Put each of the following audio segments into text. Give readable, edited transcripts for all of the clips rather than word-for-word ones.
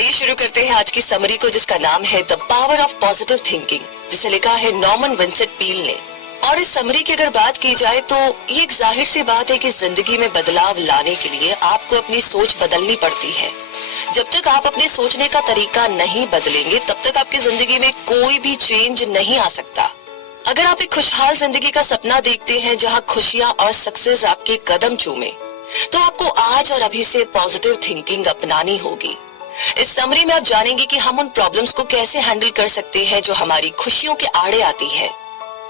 आइए शुरू करते हैं आज की समरी को, जिसका नाम है the power of positive thinking, जिसे लिखा है नॉर्मन विंसेंट पील ने। और इस समरी की अगर बात की जाए तो ये एक जाहिर सी बात है कि जिंदगी में बदलाव लाने के लिए आपको अपनी सोच बदलनी पड़ती है। जब तक आप अपने सोचने का तरीका नहीं बदलेंगे तब तक आपकी जिंदगी में कोई भी चेंज नहीं आ सकता। अगर आप एक खुशहाल जिंदगी का सपना देखते हैं जहाँ खुशियाँ और सक्सेस आपके कदम चूमे, तो आपको आज और अभी से पॉजिटिव थिंकिंग अपनानी होगी। इस समरी में आप जानेंगे कि हम उन प्रॉब्लम्स को कैसे हैंडल कर सकते हैं जो हमारी खुशियों के आड़े आती है।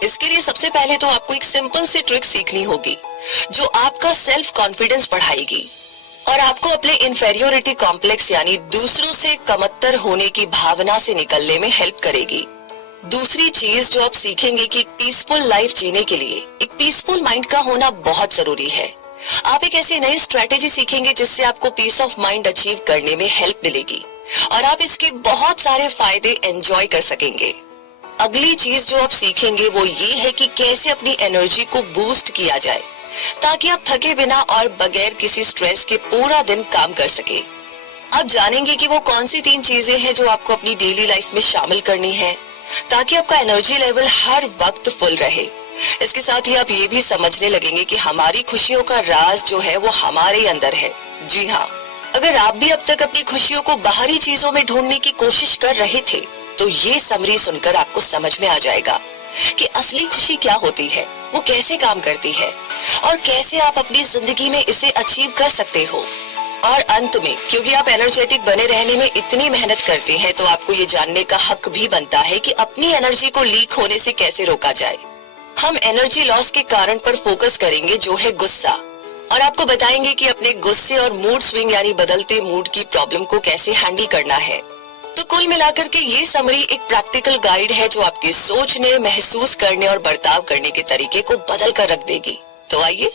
इसके लिए सबसे पहले तो आपको एक सिंपल सी ट्रिक सीखनी होगी जो आपका सेल्फ कॉन्फिडेंस बढ़ाएगी और आपको अपने इंफेरियोरिटी कॉम्प्लेक्स यानी दूसरों से कमतर होने की भावना से निकलने में हेल्प करेगी। दूसरी चीज जो आप सीखेंगे कि एक पीसफुल लाइफ जीने के लिए एक पीसफुल माइंड का होना बहुत जरूरी है। आप एक ऐसी नई स्ट्रेटेजी सीखेंगे जिससे आपको पीस ऑफ माइंड अचीव करने में हेल्प मिलेगी और आप इसके बहुत सारे फायदे एंजॉय कर सकेंगे। अगली चीज जो आप सीखेंगे वो ये है कि कैसे अपनी एनर्जी को बूस्ट किया जाए ताकि आप थके बिना और बगैर किसी स्ट्रेस के पूरा दिन काम कर सके। आप जानेंगे कि वो कौन सी 3 चीजें हैं जो आपको अपनी डेली लाइफ में शामिल करनी है ताकि आपका एनर्जी लेवल हर वक्त फुल रहे। इसके साथ ही आप ये भी समझने लगेंगे कि हमारी खुशियों का राज जो है वो हमारे अंदर है। जी हाँ, अगर आप भी अब तक अपनी खुशियों को बाहरी चीजों में ढूंढने की कोशिश कर रहे थे तो ये समरी सुनकर आपको समझ में आ जाएगा कि असली खुशी क्या होती है, वो कैसे काम करती है और कैसे आप अपनी जिंदगी में इसे अचीव कर सकते हो। और अंत में, क्योंकि आप एनर्जेटिक बने रहने में इतनी मेहनत करते हैं तो आपको ये जानने का हक भी बनता है कि अपनी एनर्जी को लीक होने से कैसे रोका जाए। हम एनर्जी लॉस के कारण पर फोकस करेंगे जो है गुस्सा, और आपको बताएंगे कि अपने गुस्से और मूड स्विंग यानी बदलते मूड की प्रॉब्लम को कैसे हैंडल करना है। तो कुल मिलाकर के ये समरी एक प्रैक्टिकल गाइड है जो आपकी सोचने, महसूस करने और बर्ताव करने के तरीके को बदल कर रख देगी। तो आइए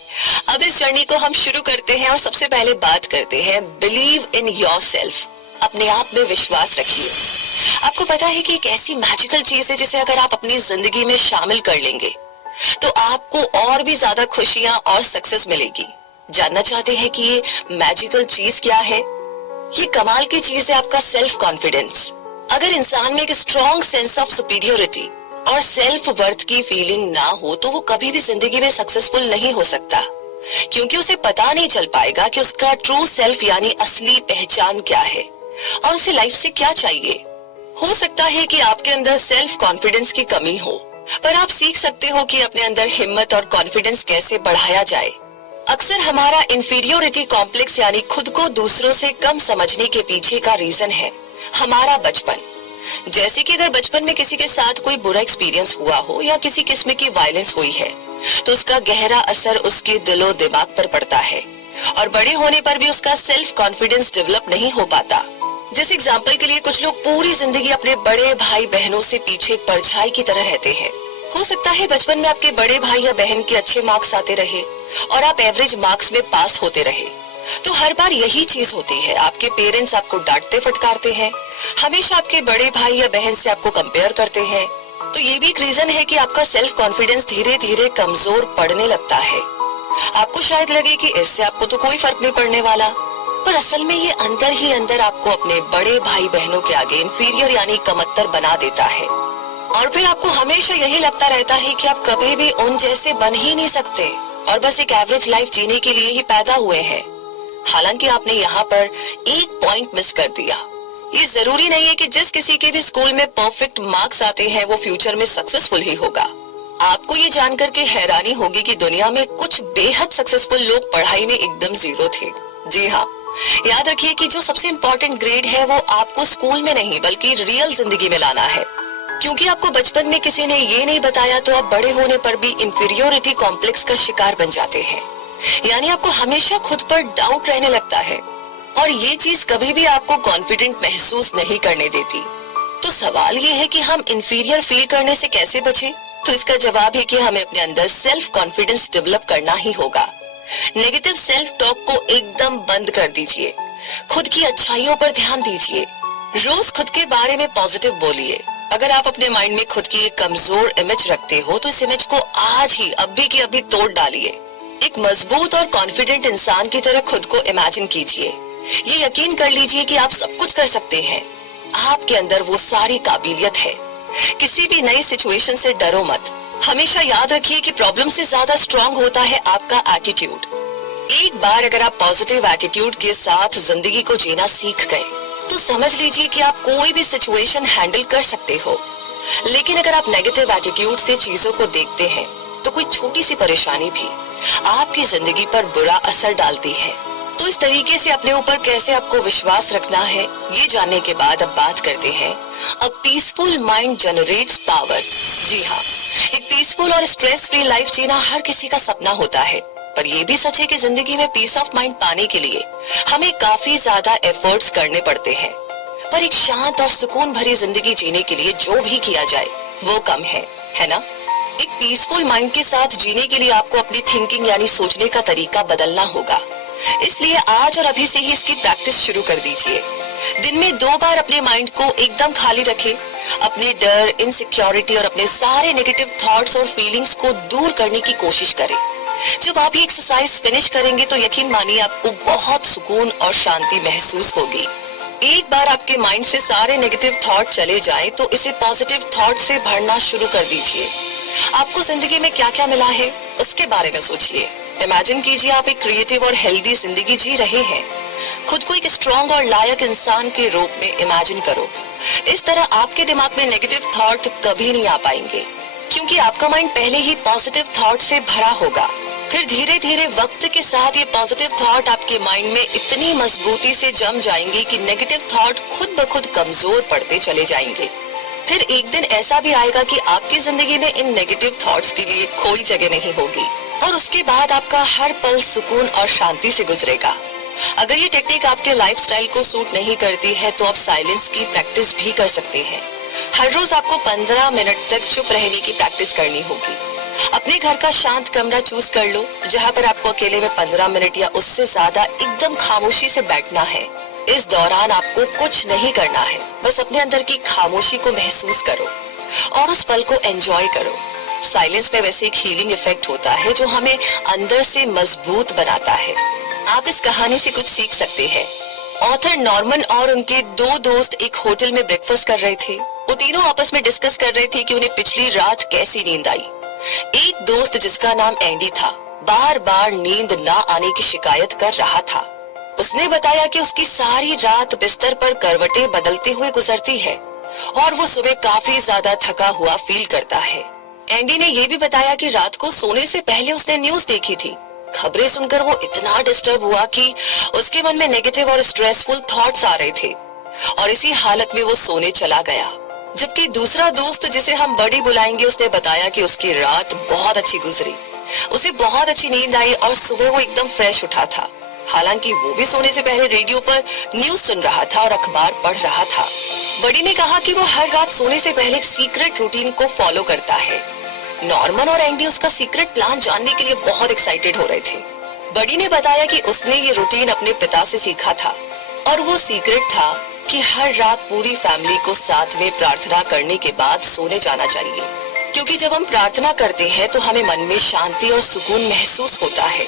अब इस जर्नी को हम शुरू करते हैं और सबसे पहले बात करते हैं बिलीव इन योरसेल्फ। अपने आप में विश्वास रखिए। आपको पता है कि एक ऐसी मैजिकल चीज है जिसे अगर आप अपनी जिंदगी में शामिल कर लेंगे तो आपको और भी ज्यादा खुशियां और सक्सेस मिलेगी। जानना चाहते हैं कि ये मैजिकल चीज क्या है? ये कमाल की चीज है आपका सेल्फ कॉन्फिडेंस। अगर इंसान में एक स्ट्रॉन्ग सेंस ऑफ सुपीरियोरिटी और सेल्फ वर्थ की फीलिंग ना हो तो वो कभी भी जिंदगी में सक्सेसफुल नहीं हो सकता, क्योंकि उसे पता नहीं चल पाएगा कि उसका ट्रू सेल्फ यानी असली पहचान क्या है और उसे लाइफ से क्या चाहिए। हो सकता है कि आपके अंदर सेल्फ कॉन्फिडेंस की कमी हो, पर आप सीख सकते हो कि अपने अंदर हिम्मत और कॉन्फिडेंस कैसे बढ़ाया जाए। अक्सर हमारा इंफीरियोरिटी कॉम्प्लेक्स यानी खुद को दूसरों से कम समझने के पीछे का रीजन है हमारा बचपन। जैसे कि अगर बचपन में किसी के साथ कोई बुरा एक्सपीरियंस हुआ हो या किसी किस्म की वायलेंस हुई है तो उसका गहरा असर उसके दिलो दिमाग पर पड़ता है और बड़े होने पर भी उसका सेल्फ कॉन्फिडेंस डेवलप नहीं हो पाता। जैसे एग्जाम्पल के लिए कुछ लोग पूरी जिंदगी अपने बड़े भाई बहनों से पीछे एक परछाई की तरह रहते हैं। हो सकता है बचपन में आपके बड़े भाई या बहन के अच्छे मार्क्स आते रहे और आप एवरेज मार्क्स में पास होते रहे, तो हर बार यही चीज होती है, आपके पेरेंट्स आपको डांटते फटकारते हैं, हमेशा आपके बड़े भाई या बहन से आपको कंपेयर करते हैं। तो ये भी एक रीजन है कि आपका सेल्फ कॉन्फिडेंस धीरे धीरे कमजोर पड़ने लगता है। आपको शायद लगे कि इससे आपको तो कोई फर्क नहीं पड़ने वाला, पर असल में ये अंदर ही अंदर आपको अपने बड़े भाई बहनों के आगे इंफीरियर यानी कमतर बना देता है और फिर आपको हमेशा यही लगता रहता है कि आप कभी भी उन जैसे बन ही नहीं सकते और बस एक एवरेज लाइफ जीने के लिए ही पैदा हुए हैं। हालांकि आपने यहाँ पर एक पॉइंट मिस कर दिया। ये जरूरी नहीं है कि जिस किसी के भी स्कूल में परफेक्ट मार्क्स आते हैं वो फ्यूचर में सक्सेसफुल ही होगा। आपको ये जानकर के हैरानी होगी कि दुनिया में कुछ बेहद सक्सेसफुल लोग पढ़ाई में एकदम जीरो थे। जी हाँ, याद रखिए कि जो सबसे इम्पोर्टेंट ग्रेड है वो आपको स्कूल में नहीं बल्कि रियल जिंदगी में लाना है, क्योंकि आपको बचपन में किसी ने ये नहीं बताया तो आप बड़े होने पर भी इंफीरियोरिटी कॉम्प्लेक्स का शिकार बन जाते हैं। यानी आपको हमेशा खुद पर डाउट रहने लगता है और ये चीज कभी भी आपको कॉन्फिडेंट महसूस नहीं करने देती। तो सवाल ये है कि हम इंफीरियर फील करने से कैसे बचें? तो इसका जवाब है कि हमें अपने अंदर सेल्फ कॉन्फिडेंस डेवलप करना ही होगा। नेगेटिव सेल्फ टॉक को एकदम बंद कर दीजिए। खुद की अच्छाइयों पर ध्यान दीजिए। रोज खुद के बारे में पॉजिटिव बोलिए। अगर आप अपने माइंड में खुद की एक कमजोर इमेज रखते हो तो इस इमेज को आज ही अभी की अभी तोड़ डालिए। एक मजबूत और कॉन्फिडेंट इंसान की तरह खुद को इमेजिन कीजिए। ये यकीन कर लीजिए कि आप सब कुछ कर सकते हैं। आपके अंदर वो सारी काबिलियत है। किसी भी नई सिचुएशन से डरो मत। हमेशा याद रखिए कि प्रॉब्लम से ज्यादा स्ट्रांग होता है आपका एटीट्यूड। एक बार अगर आप पॉजिटिव एटीट्यूड के साथ जिंदगी को जीना सीख गए तो समझ लीजिए कि आप कोई भी सिचुएशन हैंडल कर सकते हो। लेकिन अगर आप नेगेटिव एटीट्यूड से चीजों को देखते हैं तो कोई छोटी सी परेशानी भी आपकी जिंदगी पर बुरा असर डालती है। तो इस तरीके से अपने ऊपर कैसे आपको विश्वास रखना है, ये जानने के बाद अब बात करते हैं a peaceful mind generates power. जी हाँ, एक पीसफुल और स्ट्रेस फ्री लाइफ जीना हर किसी का सपना होता है, पर ये भी सच है कि जिंदगी में पीस ऑफ माइंड पाने के लिए हमें काफी ज्यादा एफर्ट्स करने पड़ते हैं। पर एक शांत और सुकून भरी जिंदगी जीने के लिए जो भी किया जाए वो कम है ना? एक पीसफुल माइंड के साथ जीने के लिए आपको अपनी थिंकिंग यानी सोचने का तरीका बदलना होगा। इसलिए आज और अभी से ही इसकी प्रैक्टिस शुरू कर दीजिए। दिन में 2 बार अपने माइंड को एकदम खाली रखें। अपने डर, इनसिक्योरिटी और अपने सारे नेगेटिव थॉट्स और फीलिंग्स को दूर करने की कोशिश करें। जब आप ये एक्सरसाइज फिनिश करेंगे तो यकीन मानिए आपको बहुत सुकून और शांति महसूस होगी। एक बार आपके माइंड से सारे नेगेटिव थॉट चले जाएं तो इसे पॉजिटिव थॉट से भरना शुरू कर दीजिए। आपको जिंदगी में क्या क्या मिला है उसके बारे में सोचिए। इमेजिन कीजिए आप एक क्रिएटिव और हेल्दी जिंदगी जी रहे हैं। खुद को एक स्ट्रॉन्ग और लायक इंसान के रूप में इमेजिन करो। इस तरह आपके दिमाग में नेगेटिव थॉट कभी नहीं आ पाएंगे, क्योंकि आपका माइंड पहले ही पॉजिटिव थॉट से भरा होगा। फिर धीरे धीरे वक्त के साथ ये पॉजिटिव थॉट आपके माइंड में इतनी मजबूती से जम जाएंगे कि नेगेटिव थॉट खुद ब खुद कमजोर पड़ते चले जाएंगे। फिर एक दिन ऐसा भी आएगा कि आपकी जिंदगी में इन नेगेटिव थॉट्स के लिए कोई जगह नहीं होगी और उसके बाद आपका हर पल सुकून और शांति से गुजरेगा। अगर ये टेक्निक आपके लाइफस्टाइल को सूट नहीं करती है तो आप साइलेंस की प्रैक्टिस भी कर सकते हैं। हर रोज आपको 15 मिनट तक चुप रहने की प्रैक्टिस करनी होगी। अपने घर का शांत कमरा चूज कर लो जहाँ पर आपको अकेले में 15 मिनट या उससे ज्यादा एकदम खामोशी से बैठना है। इस दौरान आपको कुछ नहीं करना है, बस अपने अंदर की खामोशी को महसूस करो और उस पल को एंजॉय करो। साइलेंस में वैसे एक हीलिंग इफेक्ट होता है जो हमें अंदर से मजबूत बनाता है। आप इस कहानी से कुछ सीख सकते हैं। ऑथर नॉर्मन और उनके 2 दोस्त एक होटल में ब्रेकफास्ट कर रहे थे। वो तीनों आपस में डिस्कस कर रहे थे कि उन्हें पिछली रात कैसी नींद आई। एक दोस्त जिसका नाम एंडी था, बार बार नींद ना आने की शिकायत कर रहा था। उसने बताया कि उसकी सारी रात बिस्तर पर करवटें बदलते हुए गुजरती है और वो सुबह काफी ज्यादा थका हुआ फील करता है। एंडी ने ये भी बताया कि रात को सोने से पहले उसने न्यूज देखी थी। खबरें सुनकर वो इतना डिस्टर्ब हुआ कि उसके मन में नेगेटिव और स्ट्रेसफुल थॉट्स आ रहे थे और इसी हालत में वो सोने चला गया। जबकि दूसरा दोस्त, जिसे हम बड़ी बुलाएंगे, उसने बताया कि उसकी रात बहुत अच्छी गुजरी। उसे बहुत अच्छी नींद आई और सुबह वो एकदम फ्रेश उठा था। हालांकि वो भी सोने से पहले रेडियो पर न्यूज सुन रहा था और अखबार पढ़ रहा था। बड़ी ने कहा कि वो हर रात सोने से पहले एक सीक्रेट रूटीन को फॉलो करता है। नॉर्मन और एंडी उसका सीक्रेट प्लान जानने के लिए बहुत एक्साइटेड हो रहे थे। बड़ी ने बताया कि उसने ये रूटीन अपने पिता से सीखा था और वो सीक्रेट था कि हर रात पूरी फैमिली को साथ में प्रार्थना करने के बाद सोने जाना चाहिए, क्योंकि जब हम प्रार्थना करते हैं तो हमें मन में शांति और सुकून महसूस होता है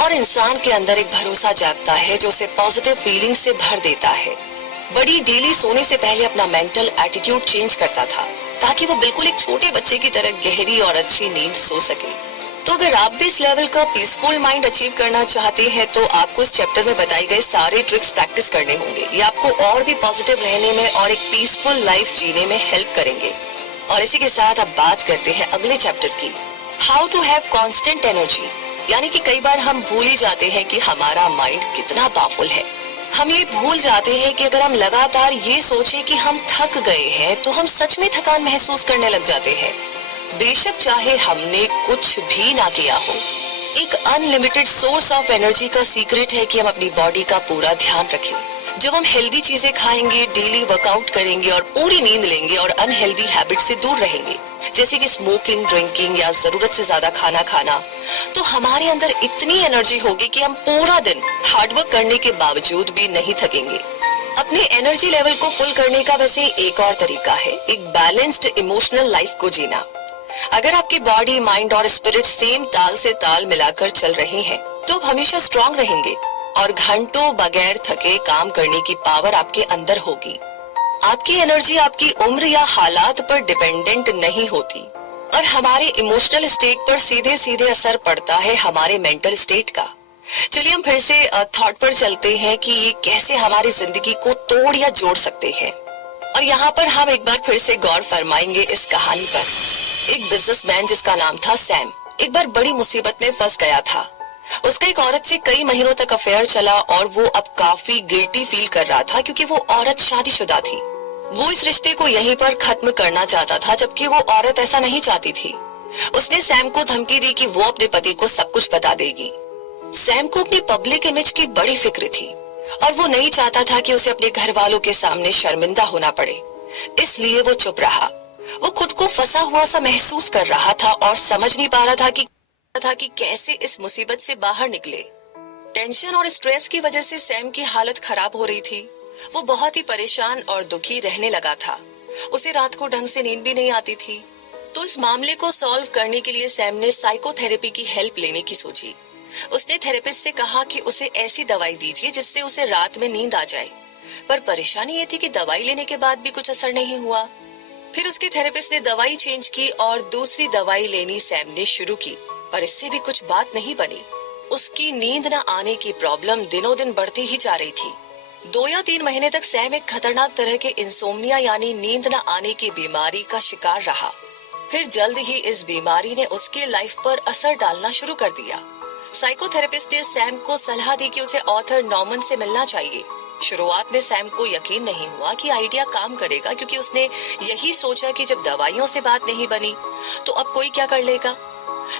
और इंसान के अंदर एक भरोसा जागता है जो उसे पॉजिटिव फीलिंग से भर देता है। बड़ी डेली सोने से पहले अपना मेंटल एटीट्यूड चेंज करता था ताकि वो बिल्कुल एक छोटे बच्चे की तरह गहरी और अच्छी नींद सो सके। तो अगर आप भी इस लेवल का पीसफुल माइंड अचीव करना चाहते हैं तो आपको इस चैप्टर में बताए गए सारे ट्रिक्स प्रैक्टिस करने होंगे। ये आपको और भी पॉजिटिव रहने में और एक पीसफुल लाइफ जीने में हेल्प करेंगे। और इसी के साथ अब बात करते हैं अगले चैप्टर की, how to have constant energy. यानी कि कई बार हम भूल ही जाते हैं कि हमारा माइंड कितना पावरफुल है। हम ये भूल जाते हैं कि अगर हम लगातार ये सोचें कि हम थक गए हैं तो हम सच में थकान महसूस करने लग जाते हैं, बेशक चाहे हमने कुछ भी ना किया हो। एक अनलिमिटेड सोर्स ऑफ एनर्जी का सीक्रेट है कि हम अपनी बॉडी का पूरा ध्यान रखें। जब हम हेल्दी चीजें खाएंगे, डेली वर्कआउट करेंगे और पूरी नींद लेंगे और अनहेल्दी हैबिट से दूर रहेंगे, जैसे कि स्मोकिंग, ड्रिंकिंग या जरूरत से ज्यादा खाना खाना, तो हमारे अंदर इतनी एनर्जी होगी कि हम पूरा दिन हार्डवर्क करने के बावजूद भी नहीं थकेंगे। अपने एनर्जी लेवल को फुल करने का वैसे एक और तरीका है, एक बैलेंस्ड इमोशनल लाइफ को जीना। अगर आपकी बॉडी, माइंड और स्पिरिट सेम ताल से ताल मिलाकर चल रहे हैं तो आप हमेशा स्ट्रांग रहेंगे और घंटों बगैर थके काम करने की पावर आपके अंदर होगी। आपकी एनर्जी आपकी उम्र या हालात पर डिपेंडेंट नहीं होती और हमारे इमोशनल स्टेट पर सीधे सीधे असर पड़ता है हमारे मेंटल स्टेट का। चलिए हम फिर से थॉट पर चलते हैं कि ये कैसे हमारी जिंदगी को तोड़ या जोड़ सकते हैं। और यहाँ पर हम एक बार फिर से गौर फरमाएंगे इस कहानी पर। एक बिजनेसमैन जिसका नाम था सैम, एक बार बड़ी मुसीबत में फंस गया था। उसका एक औरत से कई महीनों तक अफेयर चला और वो अब काफी गिल्टी फील कर रहा था क्योंकि वो औरत शादीशुदा थी। वो इस रिश्ते को यहीं पर खत्म करना चाहता था, जबकि वो औरत ऐसा नहीं चाहती थी। उसने सैम को धमकी दी कि वो अपने पति को सब कुछ बता देगी। सैम को अपनी पब्लिक इमेज की बड़ी फिक्र थी और वो नहीं चाहता था कि उसे अपने घर वालों के सामने शर्मिंदा होना पड़े, इसलिए वो चुप रहा। वो खुद को फंसा हुआ सा महसूस कर रहा था और समझ नहीं पा रहा था कि कैसे इस मुसीबत से बाहर निकले। टेंशन और स्ट्रेस की वजह से सैम की हालत खराब हो रही थी। वो बहुत ही परेशान और दुखी रहने लगा था। उसे रात को ढंग से नींद भी नहीं आती थी। तो इस मामले को सॉल्व करने के लिए सैम ने साइकोथेरेपी की हेल्प लेने की सोची। उसने थेरेपिस्ट से कहा कि उसे ऐसी दवाई दीजिए जिससे उसे रात में नींद आ जाए, पर परेशानी ये थी कि दवाई लेने के बाद भी कुछ असर नहीं हुआ। फिर उसके थेरेपिस्ट ने दवाई चेंज की और दूसरी दवाई लेनी सैम ने शुरू की, पर इससे भी कुछ बात नहीं बनी। उसकी नींद न आने की प्रॉब्लम दिनों दिन बढ़ती ही जा रही थी। 2 या 3 महीने तक सैम एक खतरनाक तरह के इंसोम्निया यानी नींद न आने की बीमारी का शिकार रहा। फिर जल्द ही इस बीमारी ने उसके लाइफ पर असर डालना शुरू कर दिया। साइकोथेरेपिस्ट ने सैम को सलाह दी कि उसे ऑथर नॉर्मन से मिलना चाहिए। शुरुआत में सैम को यकीन नहीं हुआ कि आइडिया काम करेगा, क्योंकि उसने यही सोचा कि जब दवाइयों से बात नहीं बनी तो अब कोई क्या कर लेगा।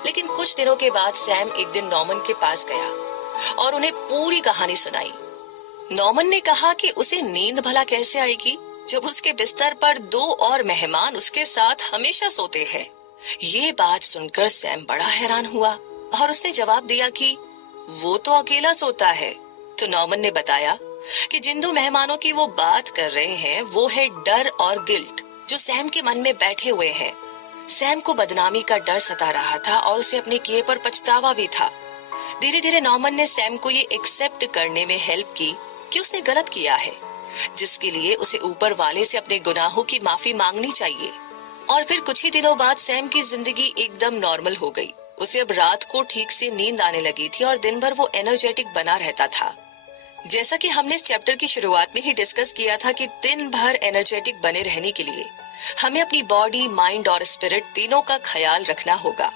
लेकिन कुछ दिनों के बाद सैम एक दिन नॉर्मन के पास गया और उन्हें पूरी कहानी सुनाई। नॉर्मन ने कहा कि उसे नींद भला कैसे आएगी जब उसके बिस्तर पर 2 और मेहमान उसके साथ हमेशा सोते हैं। ये बात सुनकर सैम बड़ा हैरान हुआ और उसने जवाब दिया कि वो तो अकेला सोता है। तो नॉर्मन ने बताया कि जिन 2 मेहमानों की वो बात कर रहे हैं वो है डर और गिल्ट, जो सैम के मन में बैठे हुए हैं। सैम को बदनामी का डर सता रहा था और उसे अपने किए पर पछतावा भी था। धीरे धीरे नॉर्मन ने सैम को ये एक्सेप्ट करने में हेल्प की कि उसने गलत किया है, जिसके लिए उसे ऊपर वाले से अपने गुनाहों की माफी मांगनी चाहिए। और फिर कुछ ही दिनों बाद सैम की जिंदगी एकदम नॉर्मल हो गई। उसे अब रात को ठीक से नींद आने लगी थी और दिन भर वो एनर्जेटिक बना रहता था। जैसा कि हमने इस चैप्टर की शुरुआत में ही डिस्कस किया था कि दिन भर एनर्जेटिक बने रहने के लिए हमें अपनी बॉडी, माइंड और स्पिरिट तीनों का ख्याल रखना होगा।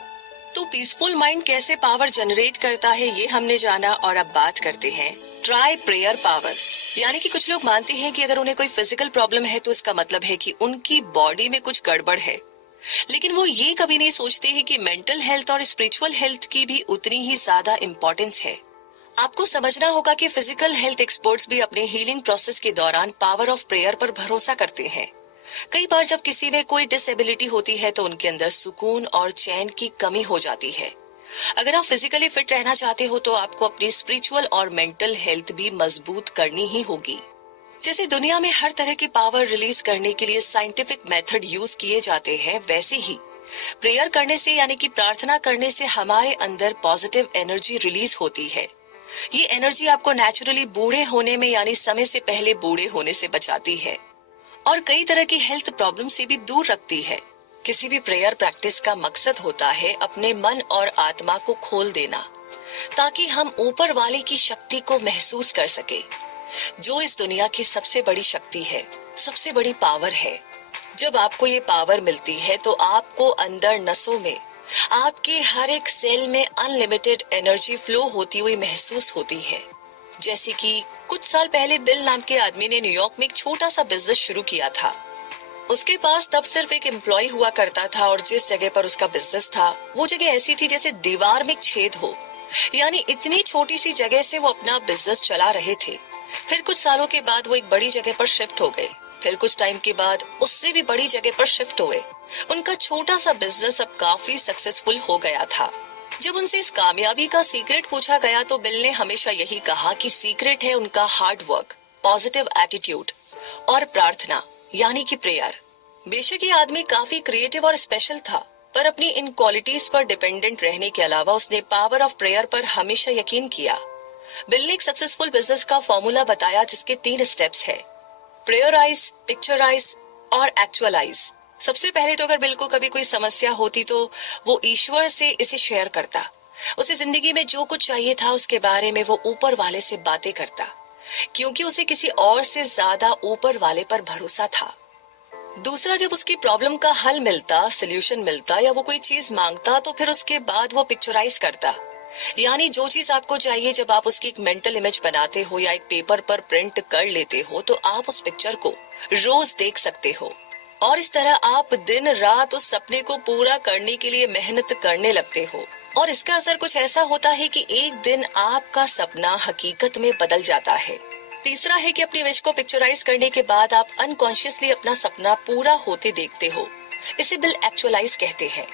तो पीसफुल माइंड कैसे पावर जनरेट करता है ये हमने जाना, और अब बात करते हैं ट्राई प्रेयर पावर। यानी कि कुछ लोग मानते हैं कि अगर उन्हें कोई फिजिकल प्रॉब्लम है तो इसका मतलब है कि उनकी बॉडी में कुछ गड़बड़ है, लेकिन वो ये कभी नहीं सोचते हैं कि मेंटल हेल्थ और स्पिरिचुअल हेल्थ की भी उतनी ही ज्यादा इम्पोर्टेंस है। आपको समझना होगा कि फिजिकल हेल्थ एक्सपर्ट्स भी अपने हीलिंग प्रोसेस के दौरान पावर ऑफ प्रेयर पर भरोसा करते हैं। कई बार जब किसी में कोई डिसेबिलिटी होती है तो उनके अंदर सुकून और चैन की कमी हो जाती है। अगर आप फिजिकली फिट रहना चाहते हो तो आपको अपनी स्पिरिचुअल और मेंटल हेल्थ भी मजबूत करनी ही होगी। जैसे दुनिया में हर तरह की पावर रिलीज करने के लिए साइंटिफिक मेथड यूज किए जाते हैं, वैसे ही प्रेयर करने से यानी कि प्रार्थना करने से हमारे अंदर पॉजिटिव एनर्जी रिलीज होती है। ये एनर्जी आपको नेचुरली बूढ़े होने में यानी समय से पहले बूढ़े होने से बचाती है और कई तरह की हेल्थ प्रॉब्लम से भी दूर रखती है। किसी भी प्रेयर प्रैक्टिस का मकसद होता है अपने मन और आत्मा को खोल देना, ताकि हम ऊपर वाले की शक्ति को महसूस कर सके, जो इस दुनिया की सबसे बड़ी शक्ति है, सबसे बड़ी पावर है। जब आपको ये पावर मिलती है तो आपको अंदर नसों में, आपके हर एक सेल में अनलिमिटेड एनर्जी फ्लो होती हुई महसूस होती है। जैसे कि कुछ साल पहले बिल नाम के आदमी ने न्यूयॉर्क में एक छोटा सा बिजनेस शुरू किया था। उसके पास तब सिर्फ एक एम्प्लॉय हुआ करता था और जिस जगह पर उसका बिजनेस था वो जगह ऐसी थी जैसे दीवार में एक छेद हो, यानी इतनी छोटी सी जगह से वो अपना बिजनेस चला रहे थे। फिर कुछ सालों के बाद वो एक बड़ी जगह पर शिफ्ट हो गए। फिर कुछ टाइम के बाद उससे भी बड़ी जगह पर शिफ्ट हुए। उनका छोटा सा बिजनेस अब काफी सक्सेसफुल हो गया था। जब उनसे इस कामयाबी का सीक्रेट पूछा गया तो बिल ने हमेशा यही कहा कि सीक्रेट है उनका हार्ड वर्क, पॉजिटिव एटीट्यूड और प्रार्थना यानी कि प्रेयर। बेशक ये आदमी काफी क्रिएटिव और स्पेशल था, पर अपनी इन क्वालिटीज पर डिपेंडेंट रहने के अलावा उसने पावर ऑफ प्रेयर पर हमेशा यकीन किया। बिल ने एक सक्सेसफुल बिजनेस का फॉर्मूला बताया जिसके 3 स्टेप्स है, प्रेयराइज, पिक्चराइज और एक्चुअलाइज। सबसे पहले तो अगर बिल को कभी कोई समस्या होती तो वो ईश्वर से इसे शेयर करता। उसे जिंदगी में जो कुछ चाहिए था उसके बारे में वो ऊपर वाले से बातें करता, क्योंकि उसे किसी और से ज्यादा ऊपर वाले पर भरोसा था। दूसरा, जब उसकी प्रॉब्लम का हल मिलता, सोल्यूशन मिलता या वो कोई चीज मांगता तो फिर उसके बाद वो पिक्चराइज करता। यानी जो चीज आपको चाहिए, जब आप उसकी एक मेंटल इमेज बनाते हो या एक पेपर पर प्रिंट कर लेते हो तो आप उस पिक्चर को रोज देख सकते हो और इस तरह आप दिन रात उस सपने को पूरा करने के लिए मेहनत करने लगते हो। और इसका असर कुछ ऐसा होता है कि एक दिन आपका सपना हकीकत में बदल जाता है। तीसरा है कि अपनी विश को पिक्चराइज करने के बाद आप अनकॉन्शियसली अपना सपना पूरा होते देखते हो। इसे बिल एक्चुअलाइज कहते हैं।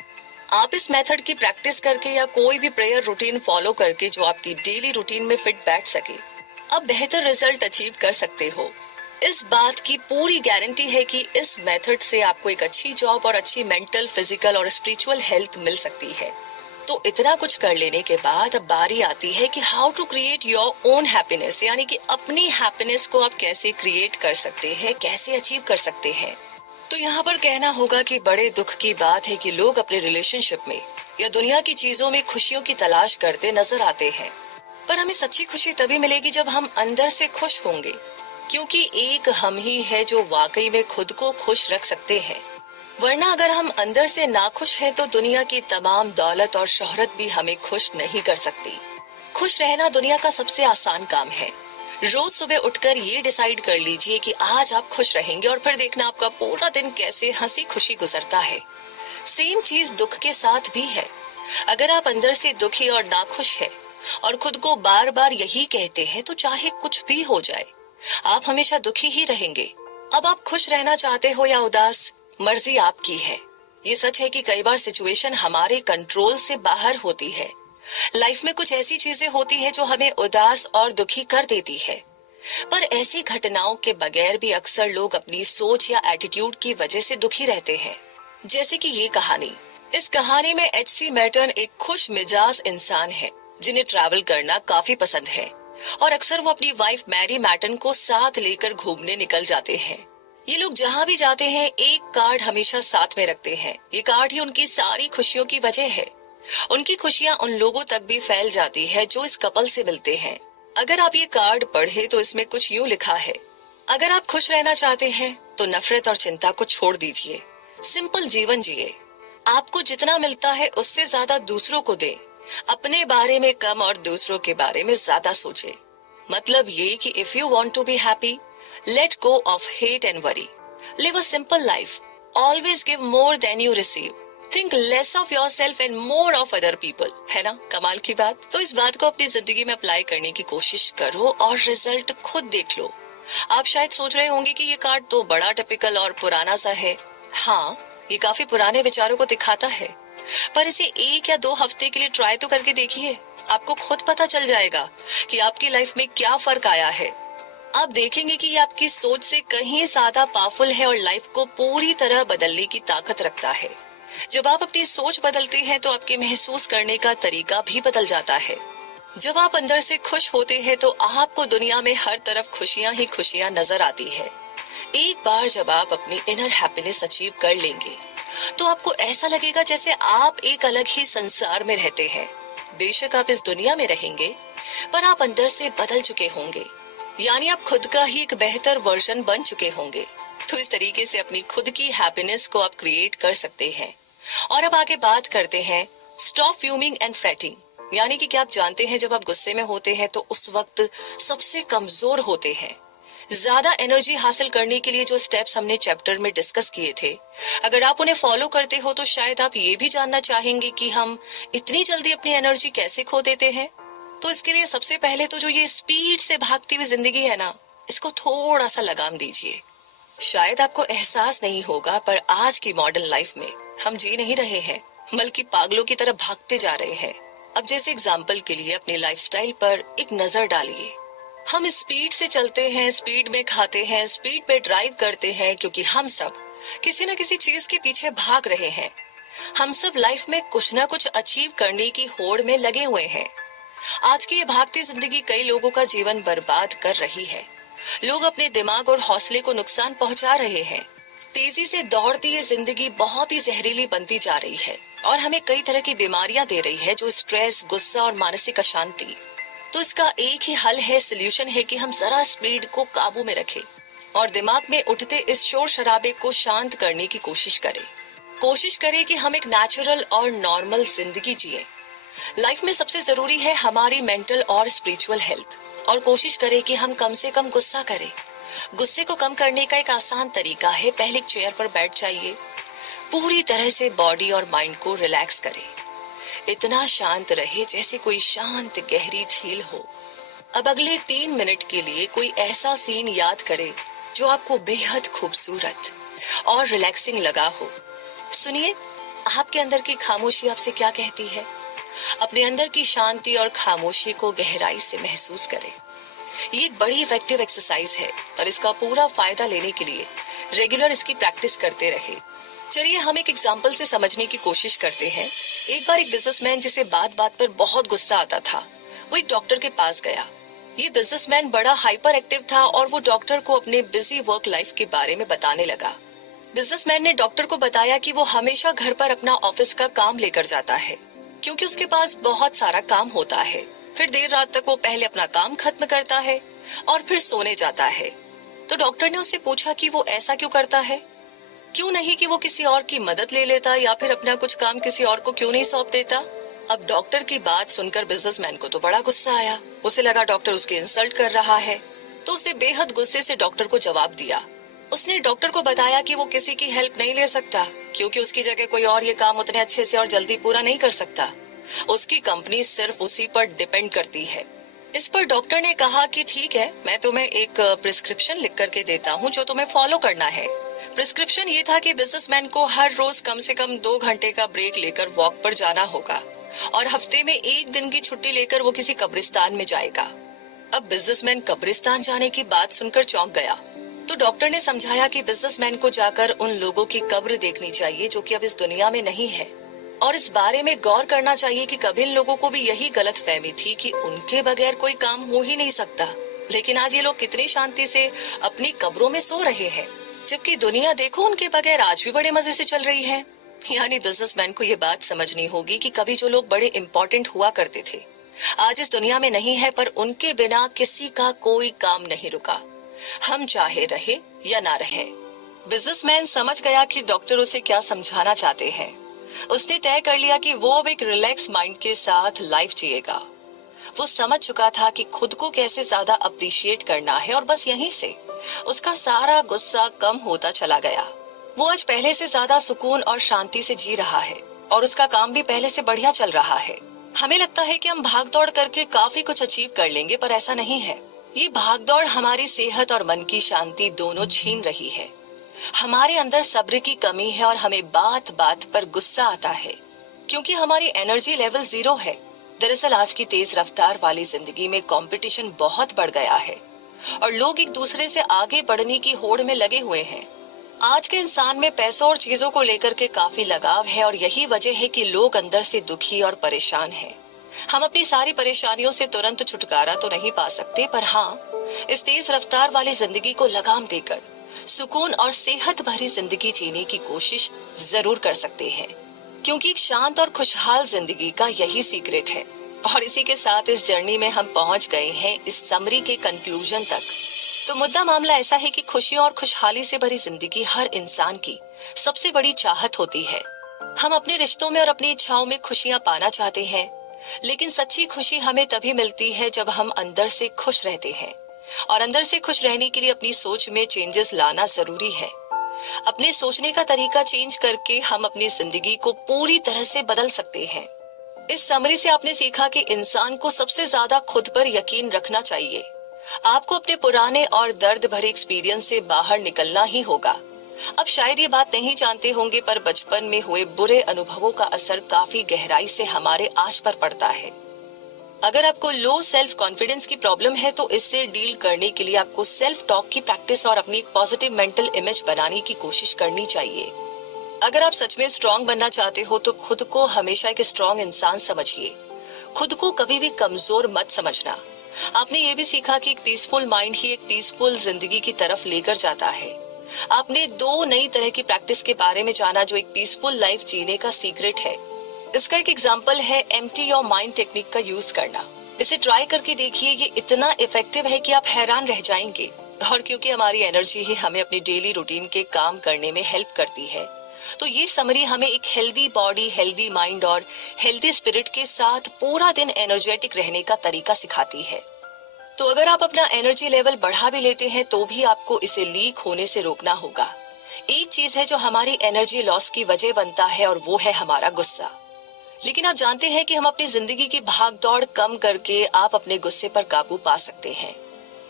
आप इस मेथड की प्रैक्टिस करके या कोई भी प्रेयर रूटीन फॉलो करके जो आपकी डेली रूटीन में फिट बैठ सके, आप बेहतर रिजल्ट अचीव कर सकते हो। इस बात की पूरी गारंटी है कि इस मेथड से आपको एक अच्छी जॉब और अच्छी मेंटल, फिजिकल और स्पिरिचुअल हेल्थ मिल सकती है। तो इतना कुछ कर लेने के बाद अब बारी आती है कि how to create your own happiness, यानी कि अपनी हैप्पीनेस को आप कैसे क्रिएट कर सकते हैं, कैसे अचीव कर सकते हैं। तो यहाँ पर कहना होगा कि बड़े दुख की बात है कि लोग अपने रिलेशनशिप में या दुनिया की चीजों में खुशियों की तलाश करते नजर आते हैं, पर हमें सच्ची खुशी तभी मिलेगी जब हम अंदर से खुश होंगे, क्योंकि एक हम ही है जो वाकई में खुद को खुश रख सकते हैं। वरना अगर हम अंदर से नाखुश हैं तो दुनिया की तमाम दौलत और शोहरत भी हमें खुश नहीं कर सकती। खुश रहना दुनिया का सबसे आसान काम है। रोज सुबह उठकर ये डिसाइड कर लीजिए कि आज आप खुश रहेंगे और फिर देखना आपका पूरा दिन कैसे हंसी खुशी गुजरता है। सेम चीज दुख के साथ भी है। अगर आप अंदर से दुखी और नाखुश हैं और खुद को बार बार यही कहते हैं तो चाहे कुछ भी हो जाए आप हमेशा दुखी ही रहेंगे। अब आप खुश रहना चाहते हो या उदास, मर्जी आपकी है। ये सच है कि कई बार सिचुएशन हमारे कंट्रोल से बाहर होती है। लाइफ में कुछ ऐसी चीजें होती है जो हमें उदास और दुखी कर देती है, पर ऐसी घटनाओं के बगैर भी अक्सर लोग अपनी सोच या एटीट्यूड की वजह से दुखी रहते हैं। जैसे कि ये कहानी। इस कहानी में एच.सी. मैटर्न एक खुश मिजाज इंसान है जिन्हें ट्रैवल करना काफी पसंद है और अक्सर वो अपनी वाइफ मैरी मैटर्न को साथ लेकर घूमने निकल जाते हैं। ये लोग जहाँ भी जाते हैं एक कार्ड हमेशा साथ में रखते हैं। ये कार्ड ही उनकी सारी खुशियों की वजह है। उनकी खुशियाँ उन लोगों तक भी फैल जाती है जो इस कपल से मिलते हैं। अगर आप ये कार्ड पढ़े तो इसमें कुछ यूँ लिखा है, अगर आप खुश रहना चाहते हैं तो नफरत और चिंता को छोड़ दीजिए, सिंपल जीवन जिए, आपको जितना मिलता है उससे ज्यादा दूसरों को दे, अपने बारे में कम और दूसरों के बारे में ज्यादा सोचे। मतलब ये कि if you want to be happy, let go of hate and worry. Live a simple life. Always give more than you receive. Think less of yourself and more of other people. है ना कमाल की बात। तो इस बात को अपनी जिंदगी में अप्लाई करने की कोशिश करो और रिजल्ट खुद देख लो। आप शायद सोच रहे होंगे कि ये कार्ड तो बड़ा टिपिकल और पुराना सा है। हाँ, ये काफी पुराने विचारों को दिखाता है, पर इसे 1 या 2 हफ्ते के लिए ट्राई तो करके देखिए। आपको खुद पता चल जाएगा कि आपकी लाइफ में क्या फर्क आया है। आप देखेंगे कि ये आपकी सोच से कहीं ज्यादा पावरफुल है और लाइफ को पूरी तरह बदलने की ताकत रखता है। जब आप अपनी सोच बदलते हैं तो आपके महसूस करने का तरीका भी बदल जाता है। जब आप अंदर से खुश होते हैं तो आपको दुनिया में हर तरफ खुशियां ही खुशियां नजर आती है। एक बार जब आप अपनी इनर हैप्पीनेस अचीव कर लेंगे तो आपको ऐसा लगेगा जैसे आप एक अलग ही संसार में रहते हैं। बेशक आप इस दुनिया में रहेंगे, पर आप अंदर से बदल चुके होंगे, यानी आप खुद का ही एक बेहतर वर्जन बन चुके होंगे। तो इस तरीके से अपनी खुद की हैप्पीनेस को आप क्रिएट कर सकते हैं। और अब आगे बात करते हैं स्टॉप फ्यूमिंग एंड फ्रेटिंग, यानी कि क्या आप जानते हैं जब आप गुस्से में होते हैं तो उस वक्त सबसे कमजोर होते हैं। ज्यादा एनर्जी हासिल करने के लिए जो स्टेप्स हमने चैप्टर में डिस्कस किए थे, अगर आप उन्हें फॉलो करते हो तो शायद आप ये भी जानना चाहेंगे कि हम इतनी जल्दी अपनी एनर्जी कैसे खो देते हैं। तो इसके लिए सबसे पहले तो जो ये स्पीड से भागती हुई जिंदगी है ना, इसको थोड़ा सा लगाम दीजिए। शायद आपको एहसास नहीं होगा, पर आज की मॉडर्न लाइफ में हम जी नहीं रहे हैं, बल्कि पागलों की तरह भागते जा रहे हैं। अब जैसे एग्जाम्पल के लिए अपनी लाइफस्टाइल पर एक नजर डालिए। हम स्पीड से चलते हैं, स्पीड में खाते हैं, स्पीड में ड्राइव करते हैं, क्योंकि हम सब किसी न किसी चीज के पीछे भाग रहे हैं। हम सब लाइफ में कुछ न कुछ अचीव करने की होड़ में लगे हुए हैं। आज की ये भागती जिंदगी कई लोगों का जीवन बर्बाद कर रही है। लोग अपने दिमाग और हौसले को नुकसान पहुंचा रहे हैं। तेजी से दौड़ती ये जिंदगी बहुत ही जहरीली बनती जा रही है और हमें कई तरह की बीमारियां दे रही है, जो स्ट्रेस, गुस्सा और मानसिक अशांति। तो इसका एक ही हल है, सोल्यूशन है कि हम जरा स्पीड को काबू में रखें और दिमाग में उठते इस शोर शराबे को शांत करने की कोशिश करें। कोशिश करें कि हम एक नेचुरल और नॉर्मल जिंदगी जिए। लाइफ में सबसे जरूरी है हमारी मेंटल और स्पिरिचुअल हेल्थ, और कोशिश करें कि हम कम से कम गुस्सा करें। गुस्से को कम करने का एक आसान तरीका है, पहले एक चेयर पर बैठ जाइए, पूरी तरह से बॉडी और माइंड को रिलैक्स करें। इतना शांत रहे जैसे कोई शांत गहरी झील हो। अब अगले 3 मिनट के लिए कोई ऐसा सीन याद करें जो आपको बेहद खूबसूरत और रिलैक्सिंग लगा हो। सुनिए, आपके अंदर की खामोशी आपसे क्या कहती है। अपने अंदर की शांति और खामोशी को गहराई से महसूस करें। ये एक बड़ी इफेक्टिव एक्सरसाइज है और इसका पूरा फायदा लेने के लिए रेगुलर इसकी प्रैक्टिस करते रहे। चलिए हम एक एग्जाम्पल से समझने की कोशिश करते हैं। एक बार एक बिजनेसमैन जिसे बात बात पर बहुत गुस्सा आता था, वो एक डॉक्टर के पास गया। ये बिजनेसमैन बड़ा हाइपर एक्टिव था और वो डॉक्टर को अपने बिजी वर्क लाइफ के बारे में बताने लगा। बिजनेसमैन ने डॉक्टर को बताया कि वो हमेशा घर पर अपना ऑफिस का काम लेकर जाता है, क्योंकि उसके पास बहुत सारा काम होता है। फिर देर रात तक वो पहले अपना काम खत्म करता है और फिर सोने जाता है। तो डॉक्टर ने उससे पूछा कि वो ऐसा क्यों करता है, क्यों नहीं कि वो किसी और की मदद ले लेता या फिर अपना कुछ काम किसी और को क्यों नहीं सौंप देता। अब डॉक्टर की बात सुनकर बिजनेसमैन को तो बड़ा गुस्सा आया। उसे लगा डॉक्टर उसके इंसल्ट कर रहा है, तो उसने बेहद गुस्से से डॉक्टर को जवाब दिया। उसने डॉक्टर को बताया कि वो किसी की हेल्प नहीं ले सकता, क्योंकि उसकी जगह कोई और ये काम उतने अच्छे से और जल्दी पूरा नहीं कर सकता। उसकी कंपनी सिर्फ उसी पर डिपेंड करती है। इस पर डॉक्टर ने कहा कि ठीक है, मैं तुम्हें एक प्रिस्क्रिप्शन लिख करके देता हूँ जो तुम्हें फॉलो करना है। प्रिस्क्रिप्शन ये था कि बिजनेसमैन को हर रोज कम से कम 2 घंटे का ब्रेक लेकर वॉक पर जाना होगा और हफ्ते में 1 दिन की छुट्टी लेकर वो किसी कब्रिस्तान में जाएगा। अब बिजनेसमैन कब्रिस्तान जाने की बात सुनकर चौंक गया। तो डॉक्टर ने समझाया कि बिजनेसमैन को जाकर उन लोगों की कब्र देखनी चाहिए जो कि अब इस दुनिया में नहीं है, और इस बारे में गौर करना चाहिए कि कभी इन लोगों को भी यही गलत फहमी थी कि उनके बगैर कोई काम हो ही नहीं सकता। लेकिन आज ये लोग कितनी शांति से अपनी कब्रों में सो रहे हैं, जबकि दुनिया देखो उनके बगैर आज भी बड़े मजे से चल रही है। यानी बिजनेसमैन को ये बात समझनी होगी कि कभी जो लोग बड़े इम्पोर्टेंट हुआ करते थे आज इस दुनिया में नहीं है, पर उनके बिना किसी का कोई काम नहीं रुका, हम चाहे रहे या ना रहे। बिजनेसमैन समझ गया कि डॉक्टर उसे क्या समझाना चाहते हैं। उसने तय कर लिया कि वो अब एक रिलैक्स माइंड के साथ लाइफ जिएगा। वो समझ चुका था कि खुद को कैसे ज्यादा अप्रिशिएट करना है और बस यहीं से उसका सारा गुस्सा कम होता चला गया। वो आज पहले से ज्यादा सुकून और शांति से जी रहा है और उसका काम भी पहले से बढ़िया चल रहा है। हमें लगता है कि हम भागदौड़ करके काफी कुछ अचीव कर लेंगे, पर ऐसा नहीं है। ये भागदौड़ हमारी सेहत और मन की शांति दोनों छीन रही है। हमारे अंदर सब्र की कमी है और हमें बात बात पर गुस्सा आता है, क्योंकि हमारी एनर्जी लेवल 0 है। दरअसल आज की तेज रफ्तार वाली जिंदगी में कंपटीशन बहुत बढ़ गया है और लोग एक दूसरे से आगे बढ़ने की होड़ में लगे हुए हैं। आज के इंसान में पैसों और चीजों को लेकर के काफी लगाव है और यही वजह है कि लोग अंदर से दुखी और परेशान हैं। हम अपनी सारी परेशानियों से तुरंत छुटकारा तो नहीं पा सकते, पर हाँ, इस तेज रफ्तार वाली जिंदगी को लगाम देकर सुकून और सेहत भरी जिंदगी जीने की कोशिश जरूर कर सकते हैं, क्योंकि एक शांत और खुशहाल जिंदगी का यही सीक्रेट है। और इसी के साथ इस जर्नी में हम पहुंच गए हैं इस समरी के कंक्लूजन तक। तो मुद्दा मामला ऐसा है कि खुशियों और खुशहाली से भरी जिंदगी हर इंसान की सबसे बड़ी चाहत होती है। हम अपने रिश्तों में और अपनी इच्छाओं में खुशियां पाना चाहते हैं, लेकिन सच्ची खुशी हमें तभी मिलती है जब हम अंदर से खुश रहते हैं। और अंदर से खुश रहने के लिए अपनी सोच में चेंजेस लाना जरूरी है। अपने सोचने का तरीका चेंज करके हम अपनी जिंदगी को पूरी तरह से बदल सकते हैं। इस समरी से आपने सीखा कि इंसान को सबसे ज्यादा खुद पर यकीन रखना चाहिए। आपको अपने पुराने और दर्द भरे एक्सपीरियंस से बाहर निकलना ही होगा। अब शायद ये बात नहीं जानते होंगे, पर बचपन में हुए बुरे अनुभवों का असर काफी गहराई से हमारे आज पर पड़ता है। अगर आपको लो सेल्फ कॉन्फिडेंस की प्रॉब्लम है तो इससे डील करने के लिए आपको सेल्फ टॉक की प्रैक्टिस और अपनी एक पॉजिटिव मेंटल इमेज बनाने की कोशिश करनी चाहिए। अगर आप सच में स्ट्रांग बनना चाहते हो तो खुद को हमेशा एक स्ट्रांग इंसान समझिए। खुद को कभी भी कमजोर मत समझना। आपने ये भी सीखा कि एक पीसफुल माइंड ही एक पीसफुल जिंदगी की तरफ लेकर जाता है। आपने 2 नई तरह की प्रैक्टिस के बारे में जाना जो एक पीसफुल लाइफ जीने का सीक्रेट है। इसका एक एग्जाम्पल है एम्प्टी योर माइंड टेक्निक का यूज करना। इसे ट्राई करके देखिए, ये इतना इफेक्टिव है कि आप हैरान रह जाएंगे। और क्योंकि हमारी एनर्जी ही हमें अपनी डेली रूटीन के काम करने में हेल्प करती है, तो ये समरी हमें एक हेल्दी बॉडी, हेल्दी माइंड और हेल्दी स्पिरिट के साथ पूरा दिन एनर्जेटिक रहने का तरीका सिखाती है। तो अगर आप अपना एनर्जी लेवल बढ़ा भी लेते हैं तो भी आपको इसे लीक होने से रोकना होगा। एक चीज है जो हमारी एनर्जी लॉस की वजह बनता है और वो है हमारा गुस्सा। लेकिन आप जानते हैं कि हम अपनी जिंदगी की भागदौड़ कम करके आप अपने गुस्से पर काबू पा सकते हैं।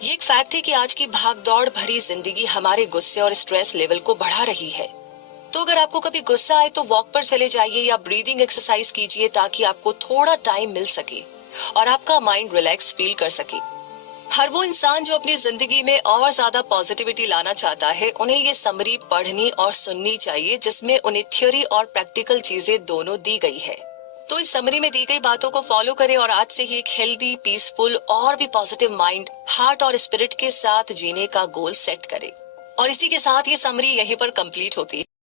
ये एक फैक्ट है कि आज की भागदौड़ भरी जिंदगी हमारे गुस्से और स्ट्रेस लेवल को बढ़ा रही है। तो अगर आपको कभी गुस्सा आए तो वॉक पर चले जाइए या ब्रीदिंग एक्सरसाइज कीजिए ताकि आपको थोड़ा टाइम मिल सके और आपका माइंड रिलैक्स फील कर सके। हर वो इंसान जो अपनी जिंदगी में और ज्यादा पॉजिटिविटी लाना चाहता है, उन्हें ये समरी पढ़नी और सुननी चाहिए जिसमें उन्हें थ्योरी और प्रैक्टिकल चीजें दोनों दी गई है। तो इस समरी में दी गई बातों को फॉलो करें और आज से ही एक हेल्दी, पीसफुल और भी पॉजिटिव माइंड, हार्ट और स्पिरिट के साथ जीने का गोल सेट करें। और इसी के साथ ये समरी यहीं पर कंप्लीट होती है।